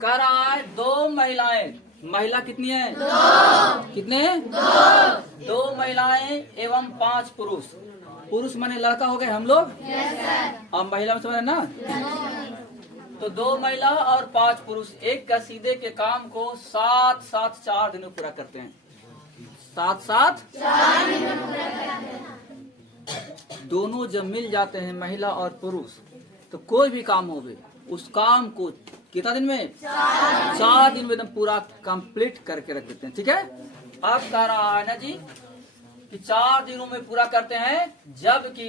कह रहा है दो महिलाएं। महिला कितनी है? दो। कितने? दो महिलाएं एवं 5 पुरुष। पुरुष माने लड़का हो गए हम लोग। और महिला में समझ ना। तो 2 महिला और 5 पुरुष एक कसीदे के काम को 7-7 4 दिन में पूरा करते हैं। 7-7 4 दिन में पूरा करते हैं। दोनों जब मिल जाते हैं महिला और पुरुष, तो कोई भी काम हो गए उस काम को कितना दिन में? 4 दिन में एकदम पूरा कंप्लीट करके रख देते हैं। ठीक है। अब कह रहा है ना जी कि 4 दिनों में पूरा करते हैं, जबकि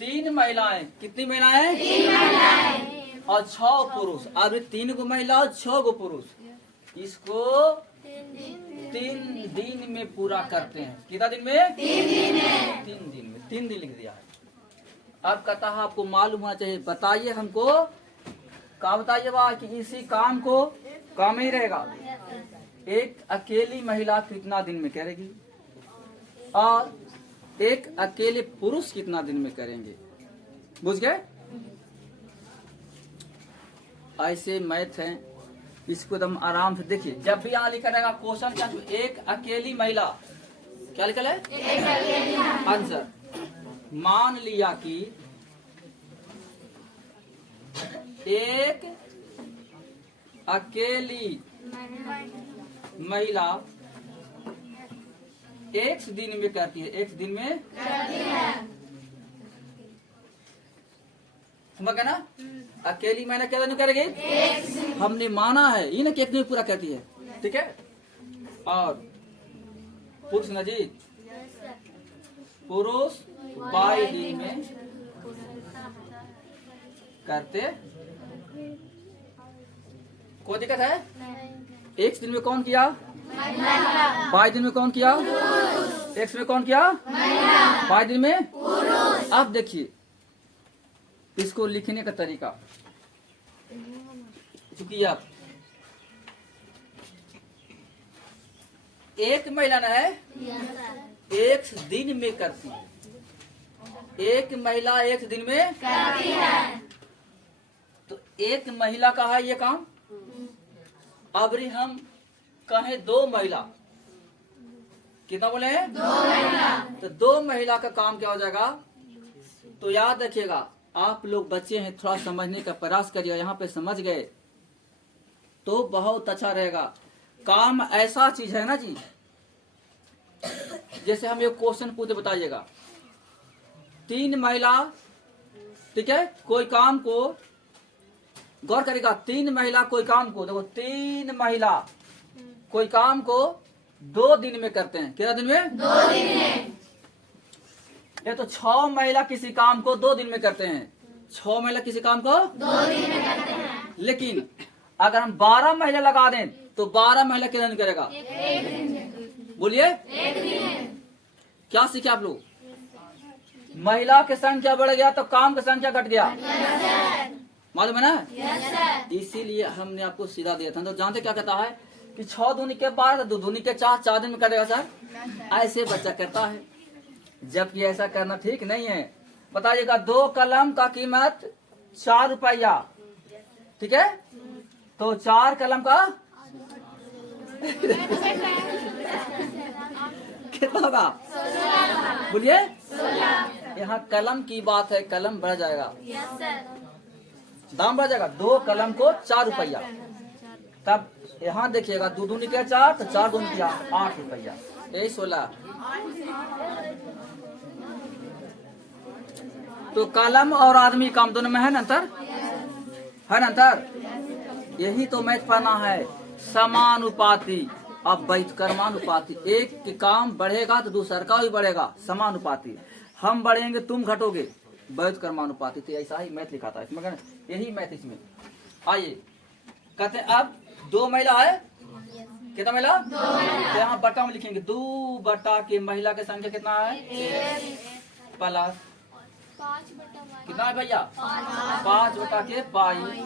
3 महिलाएं। कितनी महिलाएं? 3 महिलाएं और 6 पुरुष। अब 3 गो महिला और 6 गो पुरुष इसको 3 दिन में पूरा करते हैं। कितना दिन में? 3 दिन में। 3 दिन में 3 दिन लिख दिया है। अब कहता है आपको मालूम होना चाहिए। बताइए हमको, क्या बताइए बा कि इसी काम को काम ही रहेगा। एक अकेली महिला कितना दिन में करेगी और एक अकेले पुरुष कितना दिन में करेंगे? बुझ गए? ऐसे मैथ है, इसको एकदम आराम से देखिए। जब भी यहाँ लिखा रहेगा क्वेश्चन क्या, तो एक अकेली महिला, क्या लिखा है? एक अकेली आंसर। मान लिया कि एक अकेली महिला एक दिन में करती है। एक दिन में करती है, समझ गए ना? अकेली महिला क्या दिन करेगी? हमने माना है ये ना कि एक दिन में पूरा करती है। ठीक है। और पुरुष ना जी, पुरुष 22 दिन में करते। कोई दिक्कत है? एक दिन में कौन किया? 22 दिन में कौन किया? एक में कौन किया? 22 दिन में। अब देखिए इसको लिखने का तरीका। चूंकि आप एक महिला ना है, एक दिन में करती है। एक महिला एक दिन में करती है, तो एक महिला का है ये काम। अब हम कहें 2 महिला, कितना बोले हैं? 2 महिला। तो 2 महिला का काम क्या हो जाएगा? तो याद रखिएगा, आप लोग बच्चे हैं, थोड़ा समझने का प्रयास करिए। यहाँ पे समझ गए तो बहुत अच्छा रहेगा। काम ऐसा चीज है ना जी, जैसे हम एक क्वेश्चन पूछते, बताइएगा 3 महिला, ठीक है, कोई काम को गौर करेगा। 3 महिला कोई काम को, देखो 3 महिला कोई काम को 2 दिन में करते हैं। कितना दिन में? 2 दिन में। ये तो 6 महिला किसी काम को 2 दिन में करते हैं। 6 महिला किसी काम को 2 दिन में करते हैं। लेकिन अगर हम 12 महिला लगा दें तो 12 महिला कितना दिन करेगा? एक दिन। बोलिए, एक दिन। क्या सीखे आप लोग? महिला की संख्या बढ़ गया तो काम की संख्या घट गया। मालूम है ना? इसीलिए हमने आपको सीधा दिया था। तो जानते क्या कहता है कि 6 दूनी के 12, 2 दूनी के 4, 4 दिन में करेगा सर। ऐसे बच्चा करता है, जबकि ऐसा करना ठीक नहीं है। बताइएगा 2 कलम का कीमत 4 रुपया, ठीक है, तो 4 कलम का कितना होगा? बोलिए। यहाँ कलम की बात है, कलम बढ़ जाएगा, दाम बढ़ जाएगा। 2 कलम को 4 रुपया। तब यहाँ देखिएगा 2 दूनी के 4, तो 4 दूनी के 8 रुपया, यही 16। तो कलम और आदमी काम दोनों में है ना अंतर? है ना अंतर? यही तो मैथ पढ़ना है, समानुपाती। अब कर्मानुपाती, एक के काम बढ़ेगा तो दूसरा का भी बढ़ेगा, समानुपाती। हम बढ़ेंगे तुम घटोगे, कर्मानुपाती। तो ऐसा ही मैथ लिखा था इसमें, यही मैथ इसमें। आइए कहते हैं अब 2 महिला है। कितना महिला? 2 महिला। तो यहाँ बटा में लिखेंगे 2 बटा के महिला की संख्या कितना है? प्लस कितना है भैया? 5 बटा के 22।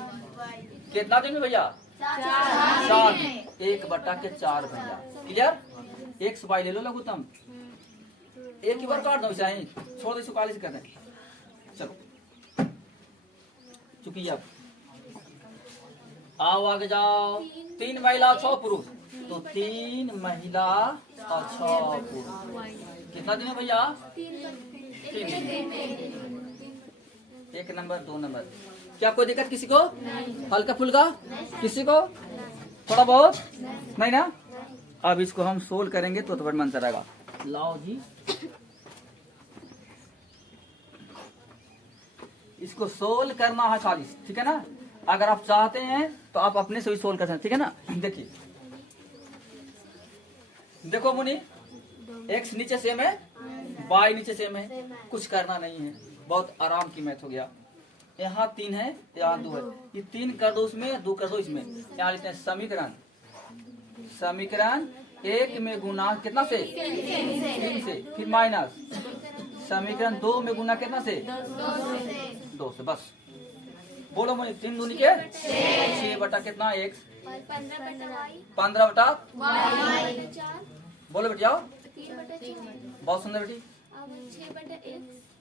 कितना दिन में भैया? 4। 1 बटा के 4 भैया। क्लियर? 1 से 22 ले लो लघुत्तम, एक ही बार काट दो, चाहे छोड़ दो, 140 कर दें। चलो चूंकि अब आओ आगे जाओ। 3 महिला और 6 पुरुष, तो 3 महिला और 6 पुरुष। कितना दिन है भैया? 3 दिन। 1 नंबर 2 नंबर। क्या कोई दिक्कत किसी को? हल्का फुल्का किसी को? थोड़ा बहुत नहीं ना? अब इसको हम सोल्व करेंगे तो बड़ा मन रहेगा। लाओ जी, इसको सोल्व करना है 40, ठीक है ना? अगर आप चाहते हैं तो आप अपने से भी सोल्व कर सकते हैं, ठीक है ना? देखिए, देखो मुनि, x नीचे सेम है, y नीचे सेम है, कुछ करना नहीं है, बहुत आराम की मैथ हो गया। यहाँ 3 है, यहाँ 2 है, ये 3 कर दो उसमें, 2 कर दो इसमें। यहाँ लिखते हैं समीकरण 1 में गुना कितना से? 3 से, फिर माइनस समीकरण 2 में गुना कितना से? 2 से। बस बोलो मुझे, 3 दूनी के 6 बटा कितना x? 15 बटा बोलो बेटी, आओ। बहुत सुंदर बेटी।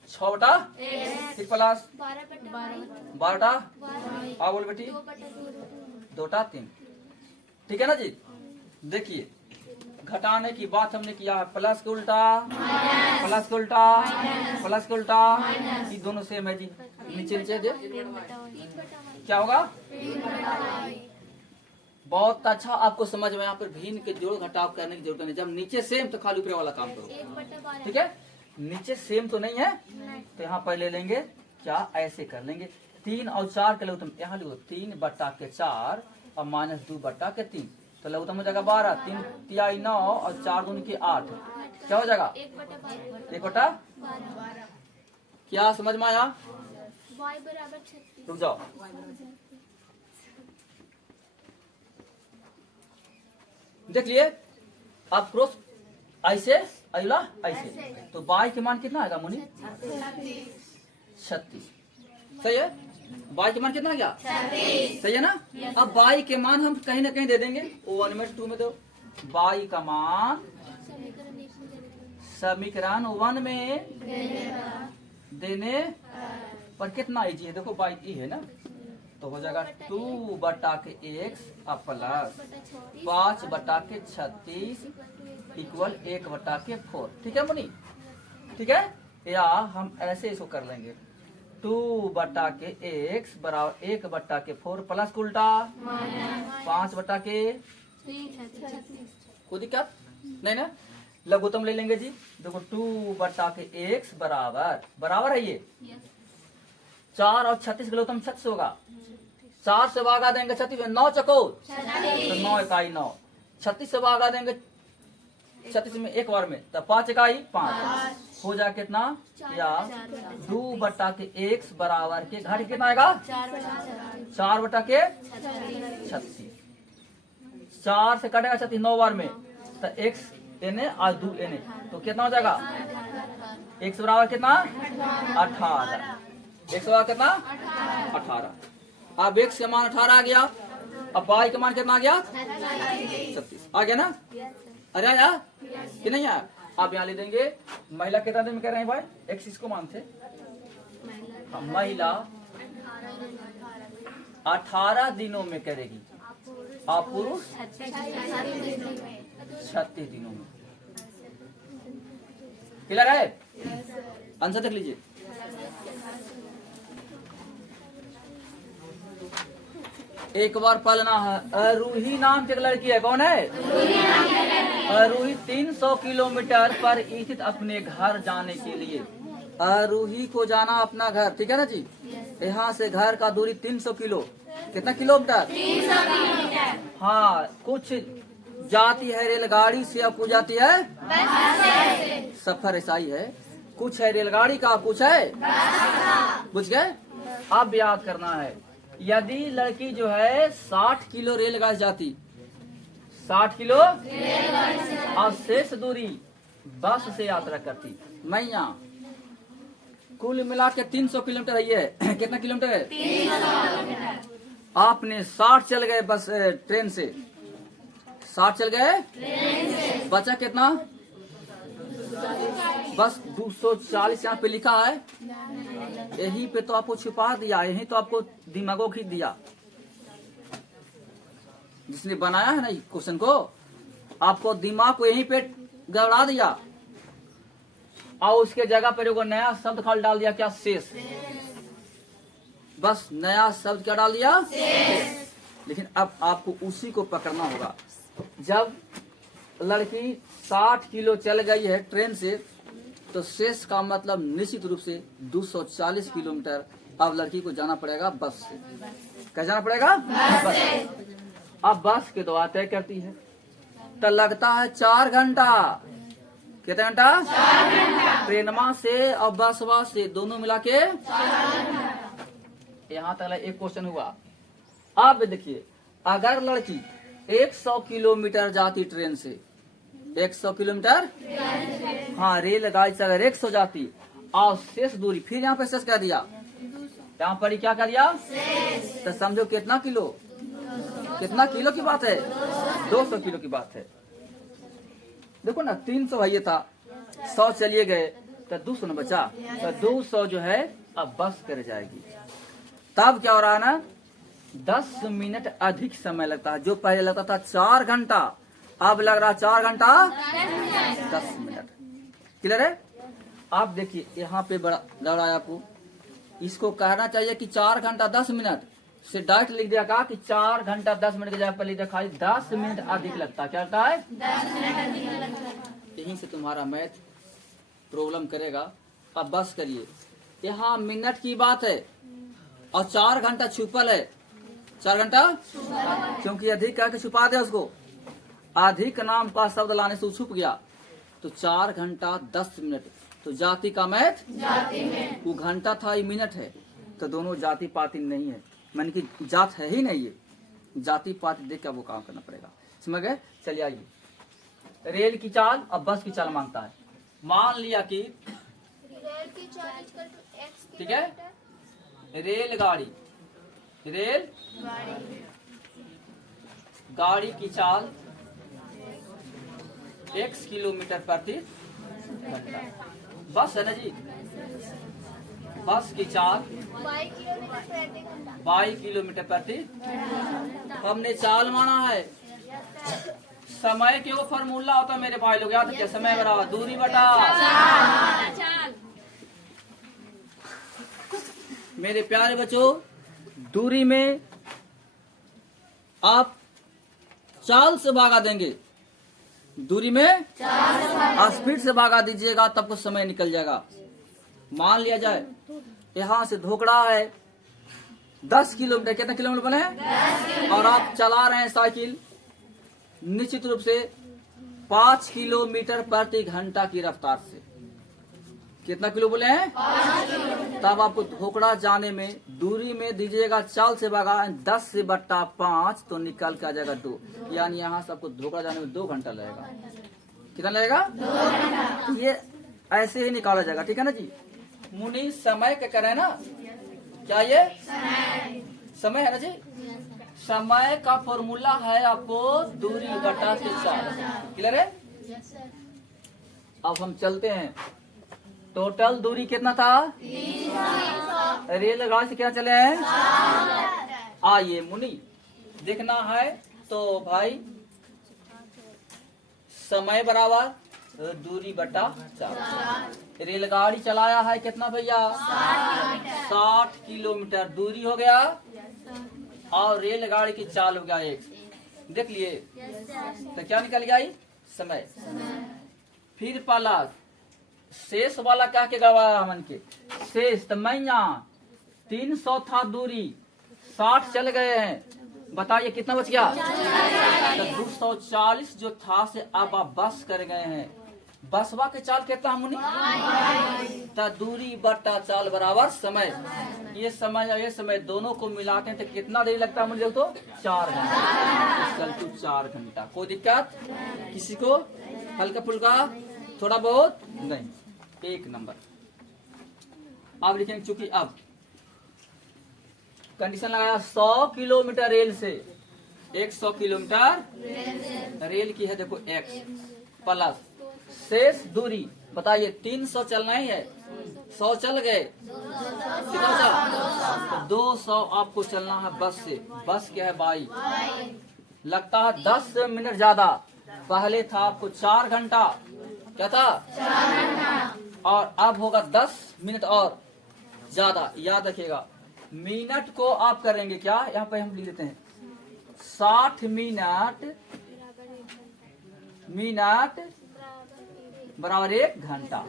6 बटा फिर प्लस 12 बटा, आओ बोलो बेटी, 2 बटा 3, ठीक है ना जी? देखिए, घटाने की बात हमने किया है, प्लस के उल्टा प्लस के उल्टा प्लस के उल्टा, ये दोनों सेम है जी। नीचे नीचे दे, क्या होगा? बहुत अच्छा, आपको समझ में, यहाँ पर भिन्न के जोड़ घटाव करने की जरूरत नहीं। जब नीचे सेम तो खाली ऊपर वाला काम करो, ठीक है? नीचे सेम तो नहीं है, तो यहाँ पर ले लेंगे क्या, ऐसे कर लेंगे। 3 और 4 के लघुत्तम, यहाँ लिखो 3 बटा के 4 और माइनस 2 बटा के 3, तो लघुत्तम हो जाएगा 12, 3 तिहाई 9 और 4 दूनी के 8, क्या हो जाएगा? 1 बटा। क्या समझ में आया? रुक जाओ, देख लिए। अब क्रॉस ऐसे अगला ऐसे, तो y के मान कितना आएगा मुनि? 36, सही है? y के मान कितना गया? 36, सही है ना? अब y के मान हम कहीं ना कहीं दे देंगे, 1 में 2 में दो। y का मान समीकरण 1 में देने पर कितना इजी है? देखो y ई है ना, तो हो जाएगा 2 बटा के x प्लस 5 बटा के 36 इक्वल 1 बटा के 4, ठीक है मुनि? ठीक है? या हम ऐसे इसको कर लेंगे, 2 बटा के x बराबर 1 बटा के 4 प्लस उल्टा 5 बटा के, कोई दिक्कत नहीं ना? लघुत्तम ले लेंगे जी। देखो 2 बटा के x बराबर है ये 4 और 36 का लघुत्तम 36 होगा। 4 से भागा देंगे 36, 9 चकोर तो 9 इकाई 9, 36 से भागा देंगे 36 में एक बार में, तो 5 इकाई 5 हो जाए कितना? या 2 बटा के x बराबर के घाटी कितना आएगा? 4 बटा के 36, 4 से कटेगा 36 9 बार में, तो x एने और 2 एने, तो कितना हो जाएगा? x बराबर कितना? 18, x बराबर कितना? 18। अब x का मान 18 आ गया, अब y का मान कितना आ गया? 36 आ गया ना? अरे आया कि नहीं आया? आप यहाँ ले देंगे, महिला कितना दिन में कह रहे हैं भाई? x इसको मानते, महिला 18 दिनों में करेगी और पुरुष 36 दिनों में। क्लियर है? आंसर देख लीजिए। एक बार पढ़ना है, अरूही नाम की एक लड़की है, कौन है? अरूही 300 किलोमीटर पर स्थित अपने घर जाने के लिए, अरूही को जाना अपना घर, ठीक है ना जी? यहाँ से घर का दूरी 300 किलो, कितना किलोमीटर? 300 किलोमीटर। हाँ, कुछ जाती है रेलगाड़ी से और कुछ जाती है सफर, ऐसा ही है, कुछ है रेलगाड़ी का, कुछ है बुझ गए? अब याद करना है, यदि लड़की जो है 60 किलो रेलगाड़ी जाती, 60 किलो और शेष दूरी बस से यात्रा करती, मैया कुल मिला के 300 किलोमीटर है ये। कितना किलोमीटर है? 300 किलोमीटर। आपने 60 चल गए बस ट्रेन से, 60 चल गए ट्रेन से, बचा कितना? बस 240 यहाँ पे लिखा है, यही पे तो आपको छुपा दिया, यही तो आपको दिमागो खींच दिया। जिसने बनाया है ना क्वेश्चन को, आपको दिमाग को यहीं पे गड़बड़ा दिया और उसके जगह पर एगो नया शब्द खाली डाल दिया, क्या? शेष। बस नया शब्द क्या डाल दिया? शेष। लेकिन अब आपको उसी को पकड़ना होगा। जब लड़की 60 किलो चल गई है ट्रेन से, तो शेष का मतलब निश्चित रूप से 240 किलोमीटर अब लड़की को जाना पड़ेगा बस से। क्या जाना पड़ेगा? बस से। अब बस के द्वारा तय करती है तो लगता है 4 घंटा। कितना घंटा? 4 घंटा। ट्रेनमा से और बसवा से दोनों मिला के 4 घंटा। यहाँ तक एक क्वेश्चन हुआ। अब देखिए, अगर लड़की 100 किलोमीटर जाती ट्रेन से, 100 किलोमीटर, हाँ रेलगाड़ी से अगर 100 जाती और शेष दूरी, फिर यहाँ पे शेष कर दिया, यहाँ पर क्या कर दिया? तो समझो कितना किलो, कितना किलो की बात है? 200 किलो की बात है। देखो ना, 300 है ये था, 100 चलिए गए तो 200 न बचा, तो 200 जो है अब बस कर जाएगी। तब क्या हो रहा है ना, 10 मिनट अधिक समय लगता है। जो पहले लगता था 4 घंटा, अब लग रहा 4 घंटा 10 मिनट। क्लियर है? आप देखिए यहाँ पे बड़ा लड़ा आपको, इसको कहना चाहिए कि 4 घंटा 10 मिनट से डायरेक्ट लिख दिया कहा कि 4 घंटा 10 मिनट की जगह पर लिख दिया खाली 10 मिनट अधिक लगता। क्या लगता है? 10 मिनट अधिक लगता। यहीं से तुम्हारा मैथ प्रॉब्लम करेगा। अब बस करिए, यहाँ मिनट की बात है और 4 घंटा छुपल है। 4 घंटा क्योंकि अधिक कह के छुपा दे उसको, अधिक नाम का शब्द लाने से छुप गया, तो 4 घंटा 10 मिनट। तो जाति का मैथ, जाति में वो घंटा था, ये मिनट है, तो दोनों जाति पाति नहीं है, मैंने कि जात है ही नहीं है, जाति पाति देख कर वो काम करना पड़ेगा। समझ गए? चलिए आइए, रेल की चाल अब बस की चाल मांगता है। मान लिया कि रेल की चाल x ठीक है, रेलगाड़ी, रेल गाड़ी की चाल x किलोमीटर प्रति घंटा। बस है ना जी, बस की चाल 22 किलोमीटर प्रति। हमने चाल माना है, समय के वो फॉर्मूला होता मेरे भाई लोग, याद क्या? समय बराबर दूरी बटा मेरे प्यारे बच्चों, दूरी में आप चाल से भागा देंगे, दूरी में स्पीड से भागा दीजिएगा, तब कुछ समय निकल जाएगा। मान लिया जाए यहाँ से धोकड़ा है 10 किलोमीटर, कितना किलोमीटर बने हैं, और आप चला रहे हैं साइकिल निश्चित रूप से 5 किलोमीटर प्रति घंटा की रफ्तार से। कितना किलो बोले हैं? 5 किलो। तब आपको धोकड़ा जाने में दूरी में दीजिएगा, चाल से भागा 10 से बट्टा 5 तो निकल के आ जाएगा 2, यानी यहाँ से आपको धोकड़ा जाने में 2 घंटा लगेगा। कितना लगेगा? 2 घंटा। ये ऐसे ही निकाला जाएगा, ठीक है ना जी। मुनि समय का करें ना, क्या ये समय है ना जी। समय का फॉर्मूला है आपको दूरी बटा के चाल। क्लियर है? अब हम चलते हैं। टोटल दूरी कितना था? 300। रेलगाड़ी से क्या चले हैं? आइए मुनि देखना है तो भाई समय बराबर दूरी बटा चाल। रेलगाड़ी चलाया है कितना भैया? 60 किलोमीटर दूरी हो गया और रेलगाड़ी की चाल हो गया 1। देख लिए तो क्या निकल गया? समय। फिर पाला शेष वाला क्या के गवाया हमन के शेष, तो मैया 300 था दूरी, 60 चल गए हैं, बताइए कितना बच गया? तो 240 जो था से अब आप बस कर गए हैं। बसवा के चाल कितना मुनि? तो दूरी बटा चाल बराबर समय। ये समय और ये समय दोनों को मिलाते हैं तो कितना देरी लगता है मुझे? तो 4 घंटा। चल तू 4 घंटा। कोई दिक्कत किसी को? हल्का फुल्का थोड़ा बहुत नहीं। 1 नंबर। अब लिखेंगे, चूंकि अब कंडीशन लगाया 100 किलोमीटर रेल से, 100 किलोमीटर रेल की है, देखो x प्लस शेष दूरी, बताइए 300 चलना ही है, 100 चल गए, कितना चल? तो 200 आपको चलना है बस से। बस क्या है? 22। लगता है 10 मिनट ज्यादा। पहले था आपको 4 घंटा, क्या था 4 घंटा, और अब होगा 10 मिनट और ज्यादा। याद रखिएगा, मिनट को आप करेंगे क्या, यहाँ पे हम लिख देते हैं 60 मिनट बराबर 1 घंटा।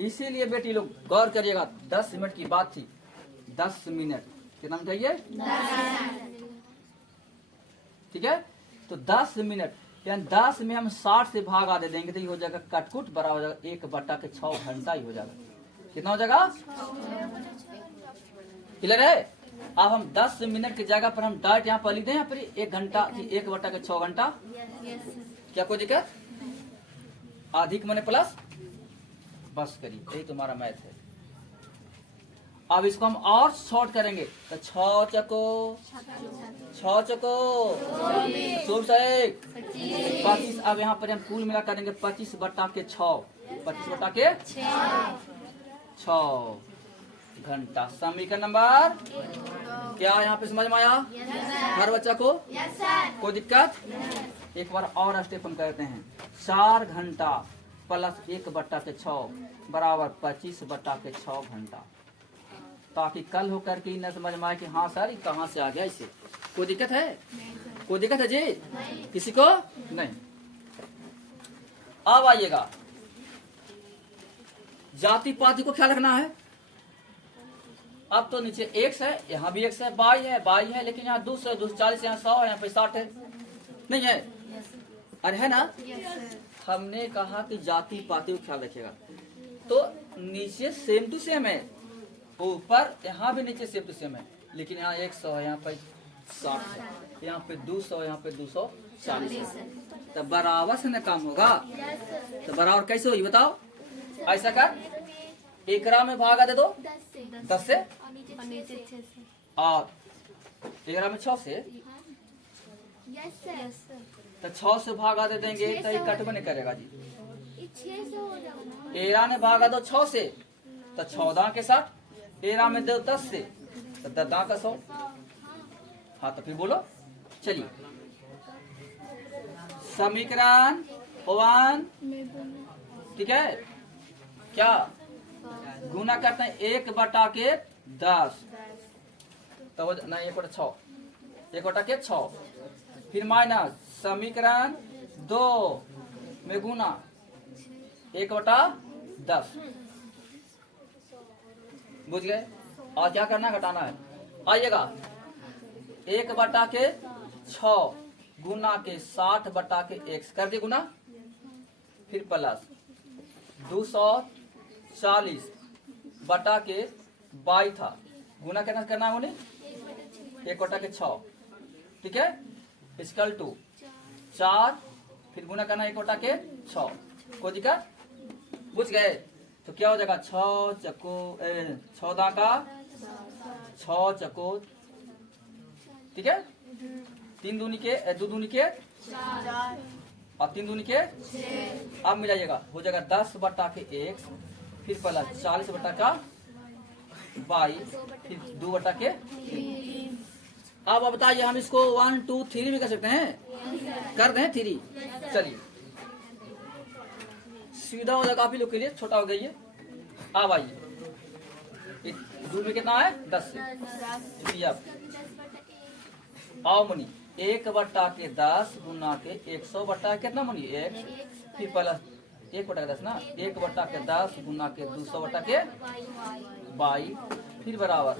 इसीलिए बेटी लोग गौर करिएगा, 10 मिनट की बात थी, 10 मिनट कितना मिनट चाहिए, ठीक है। तो 10 मिनट यानी 10 में हम 60 से भाग आधे देंगे तो ये हो जाएगा कटकुट बराबर हो जाएगा 1/6 घंटा ही हो जाएगा। कितना हो जाएगा, क्लियर है। अब हम 10 मिनट की जगह पर हम डायरेक्ट यहाँ पर लिख दें, यहाँ पर 1 घंटा की 1/6 घंटा। क्या कोई दिक्कत, अधिक माने प्लस, बस करिए, यही तुम्हारा मैथ है। अब इसको हम और शॉर्ट करेंगे तो 6 चको 25। अब यहाँ पर हम कुल मिला करेंगे 25/6, 25/6 घंटा। समीकरण नंबर क्या यहाँ पे समझ में आया हर बच्चा को, कोई दिक्कत। एक बार और स्टेप हम करते हैं, 4 घंटा प्लस 1/6 बराबर 25/6 घंटा, ताकि कल होकर के न समझ में आए कि हाँ सर कहाँ से आ गया इसे। कोई दिक्कत है, कोई दिक्कत है जी किसी को नहीं। अब आइएगा, जाति पाति को ख्याल रखना है। अब तो नीचे x है, यहाँ भी x है, y है, लेकिन यहाँ 200 240, यहाँ 100 है, यहाँ पे 60 है, नहीं है, अरे है ना। हमने कहा कि जाति पाति को ख्याल रखिएगा, तो नीचे सेम टू सेम है, ऊपर यहाँ भी नीचे सेम टू सेम है, लेकिन यहाँ 100 है, यहाँ पे 60 है, यहाँ पे 200, यहाँ पे 240 है, तो बराबर से न काम होगा। तो बराबर कैसे होगी बताओ, ऐसा कर, एकरा में भागा दे दो 10 से और एकरा में 6 से, तो 6 से भागा दे देंगे तो ये कटबे नहीं करेगा जी। एरा ने भागा दो 6 से तो 14 के साथ, एरा में दो 10 से तो 10 का 100। हाँ तो फिर बोलो, चलिए समीकरण 1, ठीक है, क्या गुना करते हैं 1/10 तो नहीं 1/6, 1/6, फिर माइनस समीकरण 2 में गुना 1/10, बुझ गए। और क्या करना है, घटाना है। आइएगा 1/6 गुना के 60/x कर दिए गुना, फिर प्लस 240/22 था, गुना करना है 1/6, ठीक है, इक्वल टू 4, फिर गुना करना 1/6, कोई दिक्कत, बुझ गए। तो क्या हो जाएगा 6 चको 14 का 6 चको, ठीक है, 3 दूनी के 2 दूनी के 4 और 3 दूनी के 6। अब मिलाइएगा, हो जाएगा 10/x, फिर प्लस 40/22, फिर 2/3। अब बताइए हम इसको 1 2 3 भी कर सकते हैं, कर रहे हैं 3, चलिए सीधा हो जाएगा, काफी लोग के लिए छोटा हो गई है। अब आइए 2 में कितना है 10 से, आओ मुनि 1/10 गुना के 100 कितना मुनि 1, फिर प्लस 1/10 ना, 1/10 गुना के 200/22, फिर बराबर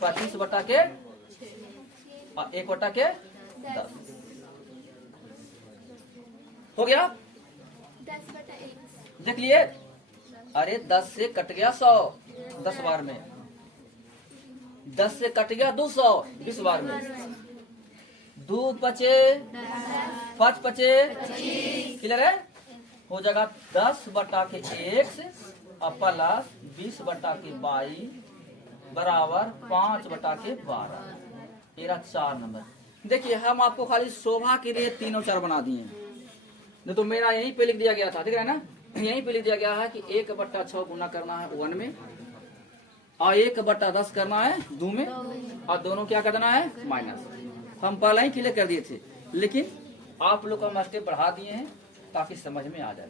25/1/10 हो गया। 10/1 देख लिए, अरे 10 से कट गया 100 10 बार में, 10 से कट गया 200 20 बार में, 2 बचे 5 बचे, क्लियर है, हो जाएगा 10/1 और प्लस 20/22 बराबर 5/12, तेरा 4 नंबर। देखिए हम आपको खाली शोभा के लिए 3 और 4 बना दिए हैं, नहीं तो मेरा यहीं पे लिख दिया गया था, ठीक है ना, यहीं पे लिख दिया गया है कि 1/6 गुना करना है 1 में और 1/10 करना है 2 में, और दोनों क्या करना है माइनस। हम पहले ही क्लियर कर दिए थे लेकिन आप लोग हम स्टेप बढ़ा दिए हैं ताकि समझ में आ जाए।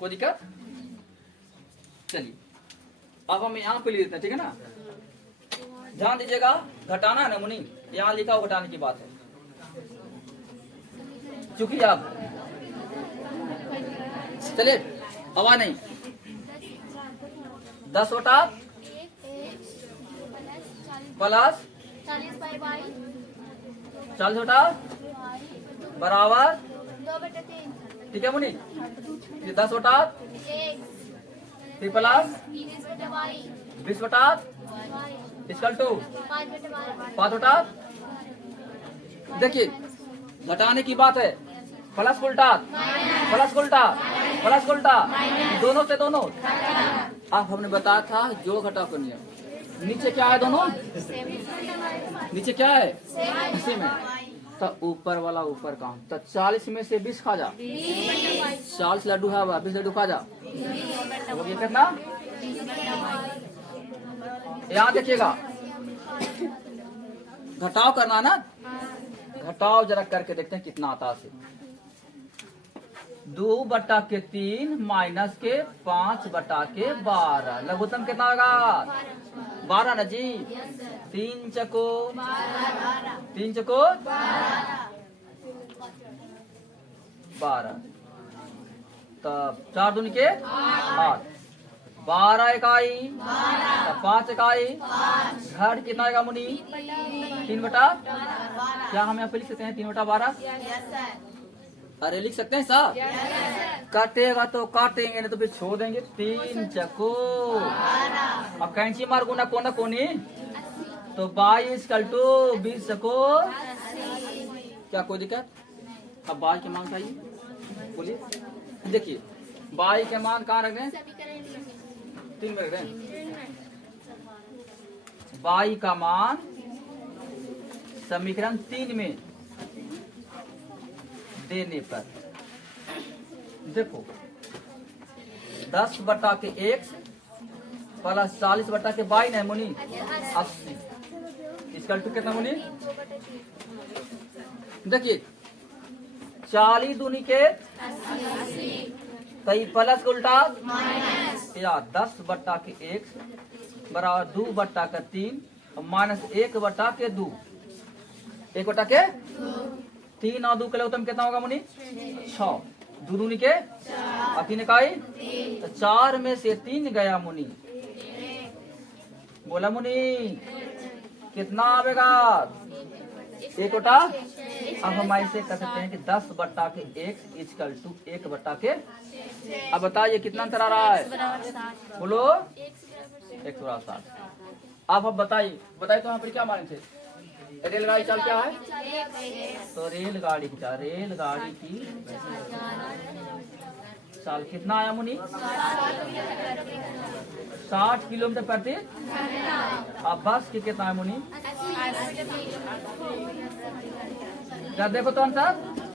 कोई दिक्कत? चलिए अब हम यहाँ पे ले लेते हैं, ठीक है ना। ध्यान दीजिएगा, घटाना है ना मुनि, यहाँ लिखा हो घटाने की बात है। चूंकि आप चलिए आवाज नहीं, 10 बटा प्लस 40 बटा बराबर, ठीक है मुनि। 10 बटा फिर प्लस 20 बटा इसकल टू 5 बटा। देखिए घटाने की बात है, प्लस उल्टा प्लस उल्टा प्लस उल्टा, दोनों से दोनों। अब हमने बताया था जो घटाव का नियम। नीचे क्या है दोनों, नीचे क्या है इसी में, तो ऊपर वाला ऊपर का। तो 40 में से 20 खा जा, 40 लड्डू है 20 लड्डू खा जा, हो गया कितना। यहाँ देखिएगा घटाव करना ना, घटाव जरा करके देखते हैं कितना आता है। 2 बटा के 3 माइनस के 5 बटा के 12, लघुत्तम कितना होगा 12 ना जी। 3 चको 3 चको 12, तब 4 दूनी के 8, 12 इकाई, 5 इकाई, घट कितना आएगा मुनि 3 बटा। क्या हम यहाँ पे लिख सकते हैं 3 बटा 12? अरे लिख सकते हैं साहब। काटेगा तो काटेंगे, नहीं तो फिर छोड़ देंगे। 3 चको, अब कैंची मार गुना कोना कोनी, तो 22 कल्टू 20 चको। क्या कोई दिक्कत? अब 22 के मान चाहिए, बोलिए। देखिए 22 के मान कहाँ रख दें, 3 में रख दें। 22 का मान समीकरण 3 में देने पर देखो 10 बटा के 1 प्लस 40 बटा के 22 है मुनि 80, इसका टू कितना मुनि। देखिए 40 दूनी के कई प्लस का उल्टा या 10 बटा के 1 बराबर 2 बटा के 3 माइनस 1 बटा के 2, 1 बटा के 3 और 2 के लघुत्तम कितना होगा मुनि 6, 2 दूनी के 3 इकाई, तो 4 में से 3 गया मुनि। बोला मुनि कितना आवेगा 1 बटा। अब हम ऐसे कर सकते हैं कि 10 बटा के 1 इक्वल टू 1 बटा के। अब बताइए कितना अंतर आ रहा है, बोलो 160। अब हम बताइए तो यहाँ पर क्या माने थे, रेलगाड़ी चाल क्या है, तो रेलगाड़ी की चाल कितना आया मुनि 60 किलोमीटर प्रति। अब बस की कितना है मुनि, क्या देखो तो आंसर